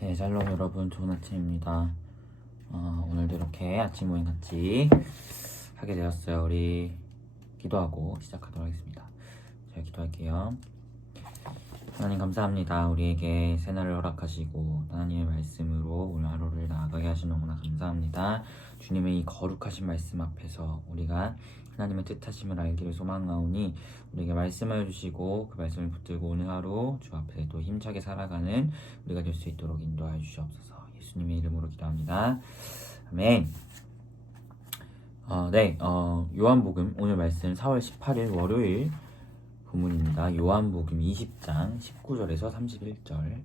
네, 샬롬 여러분, 좋은 아침입니다. 오늘도 이렇게 아침 모임 같이 하게 되었어요. 우리 기도하고 시작하도록 하겠습니다. 제가 기도할게요. 하나님 감사합니다. 우리에게 새날을 허락하시고 하나님의 말씀으로 오늘 하루를 나아가게 하시는구나 감사합니다. 주님의 이 거룩하신 말씀 앞에서 우리가 하나님의 뜻하심을 알기를 소망하오니 우리에게 말씀을 주시고 그 말씀을 붙들고 오늘 하루 주 앞에 또 힘차게 살아가는 우리가 될 수 있도록 인도하여 주시옵소서. 예수님의 이름으로 기도합니다. 아멘. 요한복음 오늘 말씀 4월 18일 월요일 본문입니다. 요한복음 20장 19절에서 31절.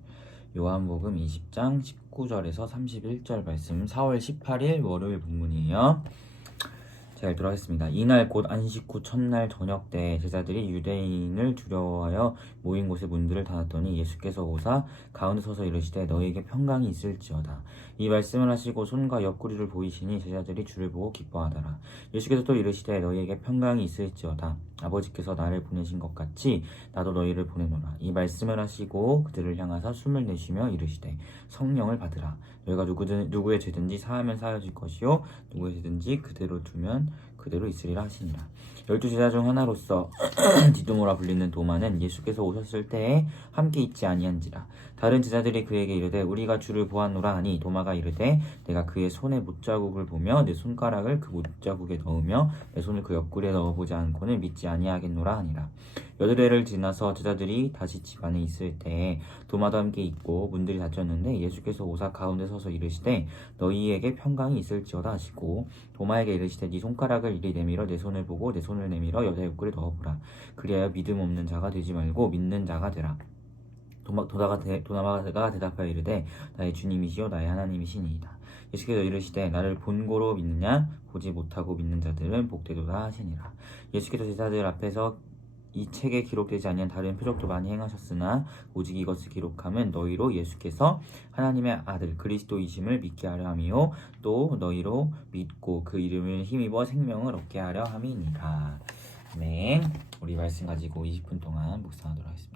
요한복음 20장 19절에서 31절 말씀 4월 18일 월요일 본문이에요. 제가 읽도록 하겠습니다. 이날 곧 안식 후 첫날 저녁 때 제자들이 유대인을 두려워하여 모인 곳에 문들을 닫았더니 예수께서 오사 가운데 서서 이르시되 너희에게 평강이 있을지어다. 이 말씀을 하시고 손과 옆구리를 보이시니 제자들이 주를 보고 기뻐하더라. 예수께서 또 이르시되 너희에게 평강이 있을지어다. 아버지께서 나를 보내신 것 같이 나도 너희를 보내노라. 이 말씀을 하시고 그들을 향하사 숨을 내쉬며 이르시되 성령을 받으라. 너희가 누구의 죄든지 사하면 사하여질 것이요 누구의 죄든지 그대로 두면 그대로 있으리라 하시니라. 12제자 중 하나로서 디두모라 불리는 도마는 예수께서 오셨을 때에 함께 있지 아니한지라. 다른 제자들이 그에게 이르되 우리가 주를 보았노라 하니 도마가 이르되 내가 그의 손에 못자국을 보며 내 손가락을 그 못자국에 넣으며 내 손을 그 옆구리에 넣어보지 않고는 믿지 아니하겠노라 하니라. 8회를 지나서 제자들이 다시 집 안에 있을 때에 도마도 함께 있고 문들이 닫혔는데 예수께서 오사 가운데 서서 이르시되 너희에게 평강이 있을지어다 하시고 도마에게 이르시되 네 손가락을 이리 내밀어 내 손을 보고 내 손을 내밀어 여자 옆구리에 넣어보라. 그리하여 믿음 없는 자가 되지 말고 믿는 자가 되라. 도마가 대답하여 이르되 나의 주님이시요 나의 하나님이시니이다. 예수께서 이르시되 나를 본고로 믿느냐 보지 못하고 믿는 자들은 복되도다 하시니라. 예수께서 제자들 앞에서 이 책에 기록되지 아니한 다른 표적도 많이 행하셨으나 오직 이것을 기록함은 너희로 예수께서 하나님의 아들 그리스도이심을 믿게 하려 함이요 또 너희로 믿고 그 이름을 힘입어 생명을 얻게 하려 함이니라. 아멘. 우리 말씀 가지고 20분 동안 묵상하도록 하겠습니다.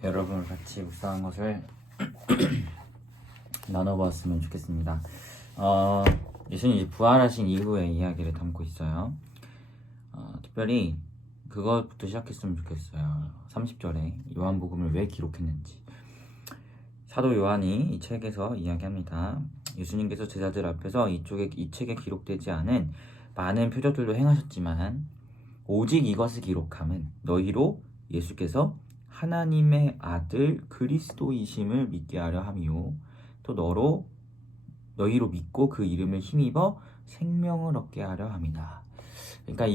여러분을 같이 묵상한 것을 나눠보았으면 좋겠습니다. 예수님이 부활하신 이후의 이야기를 담고 있어요. 특별히 그것부터 시작했으면 좋겠어요. 30절에 요한복음을 왜 기록했는지. 사도 요한이 이 책에서 이야기합니다. 예수님께서 제자들 앞에서 이 책에 기록되지 않은 많은 표적들도 행하셨지만 오직 이것을 기록함은 너희로 예수께서 하나님의 아들 그리스도이심을 믿게 하려 함이요 또 너희로 믿고 그 이름을 힘입어 생명을 얻게 하려 함이다. 그러니까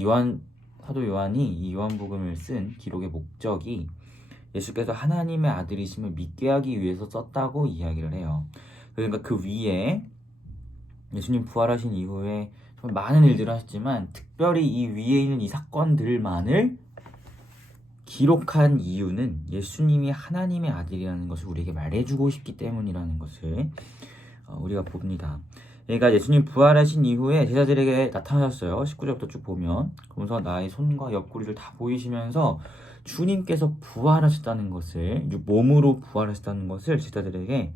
사도 요한이 이 요한복음을 쓴 기록의 목적이 예수께서 하나님의 아들이심을 믿게 하기 위해서 썼다고 이야기를 해요. 그러니까 그 위에 예수님 부활하신 이후에 정말 많은 일들을 하셨지만 특별히 이 위에 있는 이 사건들만을 기록한 이유는 예수님이 하나님의 아들이라는 것을 우리에게 말해주고 싶기 때문이라는 것을 우리가 봅니다. 그러니까 예수님 부활하신 이후에 제자들에게 나타나셨어요. 19절부터 쭉 보면 그러면서 나의 손과 옆구리를 다 보이시면서 주님께서 부활하셨다는 것을 몸으로 부활하셨다는 것을 제자들에게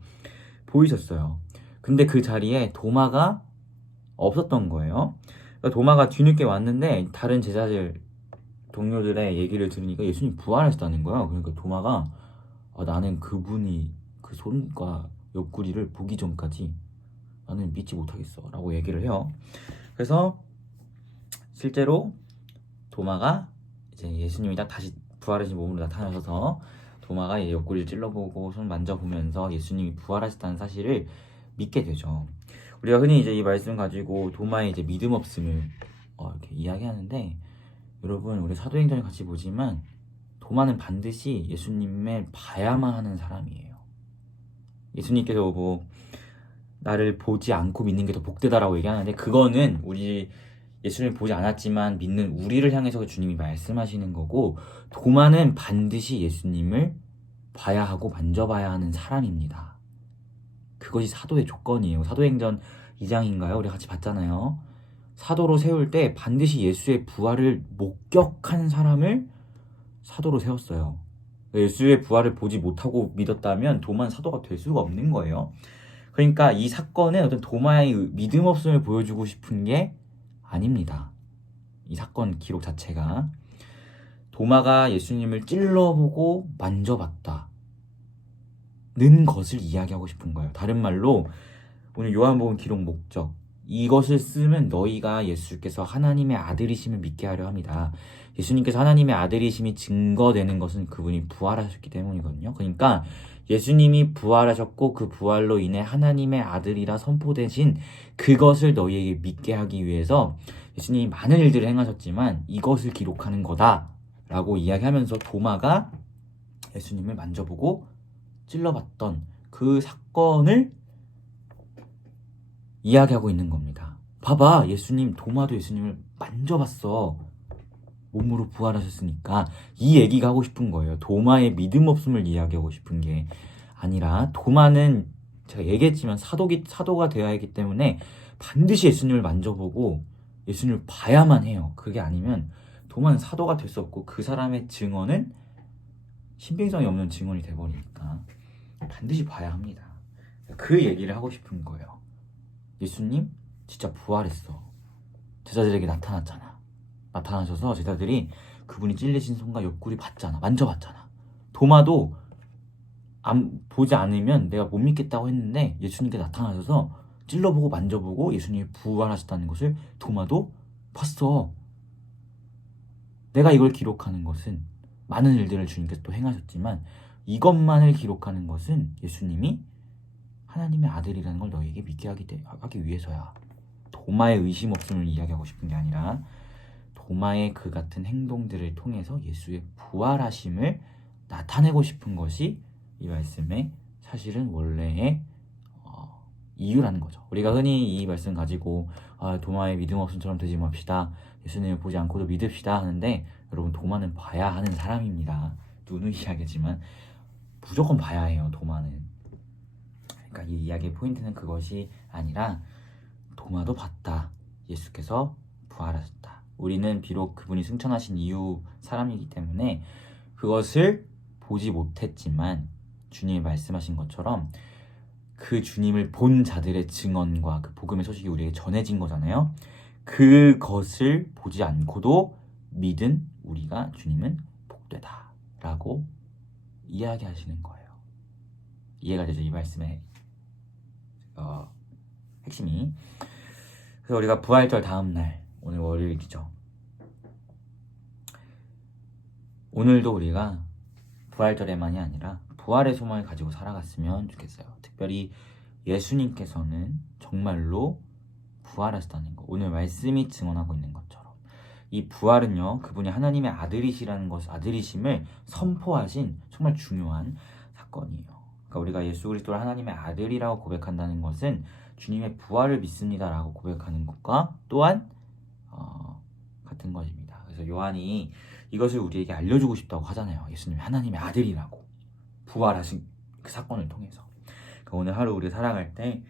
보이셨어요. 근데 그 자리에 도마가 없었던 거예요. 그러니까 도마가 뒤늦게 왔는데 다른 제자들 동료들의 얘기를 들으니까 예수님 부활하셨다는 거예요. 그러니까 도마가 나는 그분이 그 손과 옆구리를 보기 전까지 나는 믿지 못하겠어 라고 얘기를 해요. 그래서 실제로 도마가 이제 예수님이 다시 부활하신 몸으로 나타나셔서 도마가 옆구리를 찔러보고 손 만져보면서 예수님이 부활하셨다는 사실을 믿게 되죠. 우리가 흔히 이제 이 말씀 가지고 도마의 이제 믿음 없음을 이렇게 이야기하는데, 여러분 우리 사도행전을 같이 보지만 도마는 반드시 예수님을 봐야만 하는 사람이에요. 예수님께서 나를 보지 않고 믿는 게 더 복되다라고 얘기하는데, 그거는 우리 예수님을 보지 않았지만 믿는 우리를 향해서 주님이 말씀하시는 거고, 도마는 반드시 예수님을 봐야 하고 만져봐야 하는 사람입니다. 그것이 사도의 조건이에요. 사도행전 2장인가요? 우리 같이 봤잖아요. 사도로 세울 때 반드시 예수의 부활을 목격한 사람을 사도로 세웠어요. 예수의 부활을 보지 못하고 믿었다면 도마는 사도가 될 수가 없는 거예요. 그러니까 이 사건은 어떤 도마의 믿음 없음을 보여주고 싶은 게 아닙니다. 이 사건 기록 자체가 도마가 예수님을 찔러보고 만져봤다는 것을 이야기하고 싶은 거예요. 다른 말로 오늘 요한복음 기록 목적, 이것을 쓰면 너희가 예수께서 하나님의 아들이심을 믿게 하려 합니다. 예수님께서 하나님의 아들이심이 증거되는 것은 그분이 부활하셨기 때문이거든요. 그러니까 예수님이 부활하셨고 그 부활로 인해 하나님의 아들이라 선포되신 그것을 너희에게 믿게 하기 위해서 예수님이 많은 일들을 행하셨지만 이것을 기록하는 거다 라고 이야기하면서 도마가 예수님을 만져보고 찔러봤던 그 사건을 이야기하고 있는 겁니다. 봐봐, 예수님, 도마도 예수님을 만져봤어. 몸으로 부활하셨으니까. 이 얘기가 하고 싶은 거예요. 도마의 믿음 없음을 이야기하고 싶은 게 아니라, 도마는 제가 얘기했지만 사도가 되어야 하기 때문에 반드시 예수님을 만져보고 예수님을 봐야만 해요. 그게 아니면 도마는 사도가 될 수 없고 그 사람의 증언은 신빙성이 없는 증언이 돼버리니까 반드시 봐야 합니다. 그 얘기를 하고 싶은 거예요. 예수님 진짜 부활했어. 제자들에게 나타났잖아. 나타나셔서 제자들이 그분이 찔리신 손과 옆구리 봤잖아. 만져봤잖아. 도마도 보지 않으면 내가 못 믿겠다고 했는데 예수님께 나타나셔서 찔러보고 만져보고 예수님이 부활하셨다는 것을 도마도 봤어. 내가 이걸 기록하는 것은 많은 일들을 주님께서 또 행하셨지만 이것만을 기록하는 것은 예수님이 하나님의 아들이라는 걸 너희에게 믿게 하기 위해서야. 도마의 의심 없음을 이야기하고 싶은 게 아니라 도마의 그 같은 행동들을 통해서 예수의 부활하심을 나타내고 싶은 것이 이 말씀의 사실은 원래의 이유라는 거죠. 우리가 흔히 이 말씀 가지고 도마의 믿음 없음처럼 되지 맙시다. 예수님을 보지 않고도 믿읍시다 하는데 여러분, 도마는 봐야 하는 사람입니다. 누누이야기지만 무조건 봐야 해요. 도마는. 그러니까 이 이야기의 포인트는 그것이 아니라 도마도 봤다. 예수께서 부활하셨다. 우리는 비록 그분이 승천하신 이후 사람이기 때문에 그것을 보지 못했지만 주님이 말씀하신 것처럼 그 주님을 본 자들의 증언과 그 복음의 소식이 우리에게 전해진 거잖아요. 그것을 보지 않고도 믿은 우리가 주님은 복되다 라고 이야기하시는 거예요. 이해가 되죠? 이 말씀의 핵심이. 그래서 우리가 부활절 다음날, 오늘 월요일이죠. 오늘도 우리가 부활절에만이 아니라 부활의 소망을 가지고 살아갔으면 좋겠어요. 특별히 예수님께서는 정말로 부활하셨다는 거, 오늘 말씀이 증언하고 있는 것처럼 이 부활은요, 그분이 하나님의 아들이시라는 것, 아들이심을 선포하신 정말 중요한 사건이에요. 그러니까 우리가 예수 그리스도를 하나님의 아들이라고 고백한다는 것은 주님의 부활을 믿습니다라고 고백하는 것과 또한 같은 것입니다. 그래서 요한이 이것을 우리에게 알려주고 싶다고 하잖아요. 예수님이 하나님의 아들이라고 부활하신 그 사건을 통해서. 그러니까 오늘 하루 우리 살아갈 때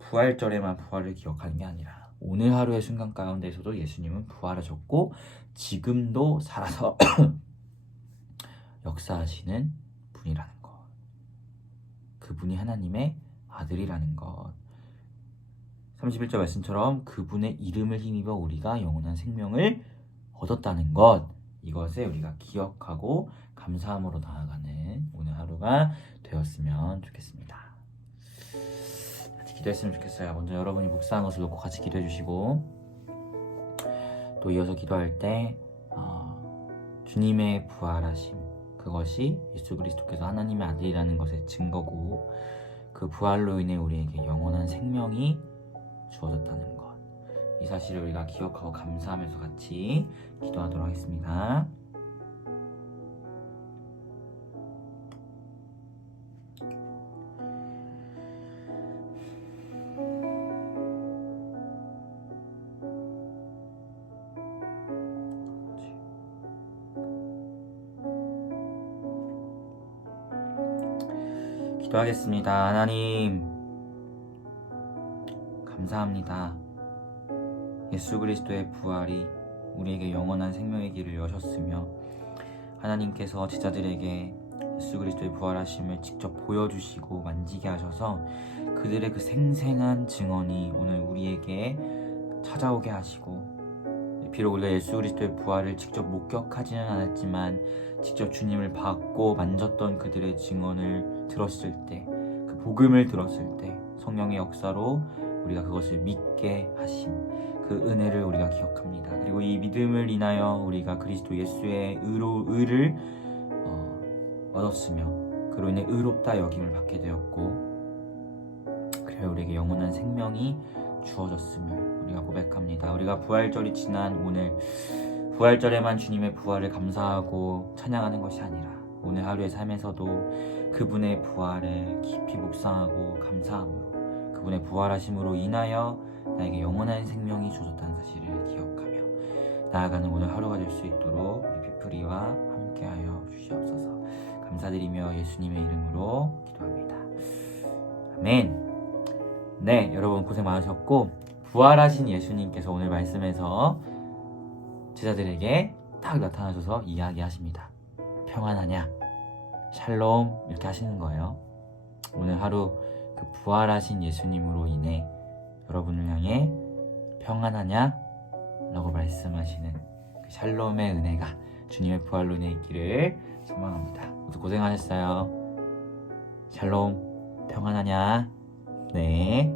부활절에만 부활을 기억하는 게 아니라 오늘 하루의 순간 가운데서도 예수님은 부활하셨고 지금도 살아서 역사하시는 분이라는 것, 그분이 하나님의 아들이라는 것, 31절 말씀처럼 그분의 이름을 힘입어 우리가 영원한 생명을 얻었다는 것, 이것을 우리가 기억하고 감사함으로 나아가는 오늘 하루가 되었으면 좋겠습니다. 같이 기도했으면 좋겠어요. 먼저 여러분이 묵상한 것을 놓고 같이 기도해 주시고, 또 이어서 기도할 때 주님의 부활하심, 그것이 예수 그리스도께서 하나님의 아들이라는 것의 증거고 그 부활로 인해 우리에게 영원한 생명이 주어졌다는 것, 이 사실을 우리가 기억하고 감사하면서 같이 기도하도록 하겠습니다. 기도하겠습니다. 하나님, 감사합니다. 예수 그리스도의 부활이 우리에게 영원한 생명의 길을 여셨으며 하나님께서 제자들에게 예수 그리스도의 부활하심을 직접 보여주시고 만지게 하셔서 그들의 그 생생한 증언이 오늘 우리에게 찾아오게 하시고, 비록 우리가 예수 그리스도의 부활을 직접 목격하지는 않았지만 직접 주님을 받고 만졌던 그들의 증언을 들었을 때, 그 복음을 들었을 때 성령의 역사로 우리가 그것을 믿게 하심, 그 은혜를 우리가 기억합니다. 그리고 이 믿음을 인하여 우리가 그리스도 예수의 의를 얻었으며 그로 인해 의롭다 여김을 받게 되었고, 그래야 우리에게 영원한 생명이 주어졌음을 우리가 고백합니다. 우리가 부활절이 지난 오늘, 부활절에만 주님의 부활을 감사하고 찬양하는 것이 아니라 오늘 하루의 삶에서도 그분의 부활에 깊이 묵상하고 감사함으로, 그분의 부활하심으로 인하여 나에게 영원한 생명이 주어졌다는 사실을 기억하며 나아가는 오늘 하루가 될 수 있도록 우리 피프리와 함께하여 주시옵소서. 감사드리며 예수님의 이름으로 기도합니다. 아멘. 네, 여러분 고생 많으셨고, 부활하신 예수님께서 오늘 말씀에서 제자들에게 딱 나타나셔서 이야기하십니다. 평안하냐? 샬롬, 이렇게 하시는 거예요. 오늘 하루 그 부활하신 예수님으로 인해 여러분을 향해 평안하냐? 라고 말씀하시는 그 샬롬의 은혜가 주님의 부활로 인해 있기를 소망합니다. 모두 고생하셨어요. 샬롬, 평안하냐? 네.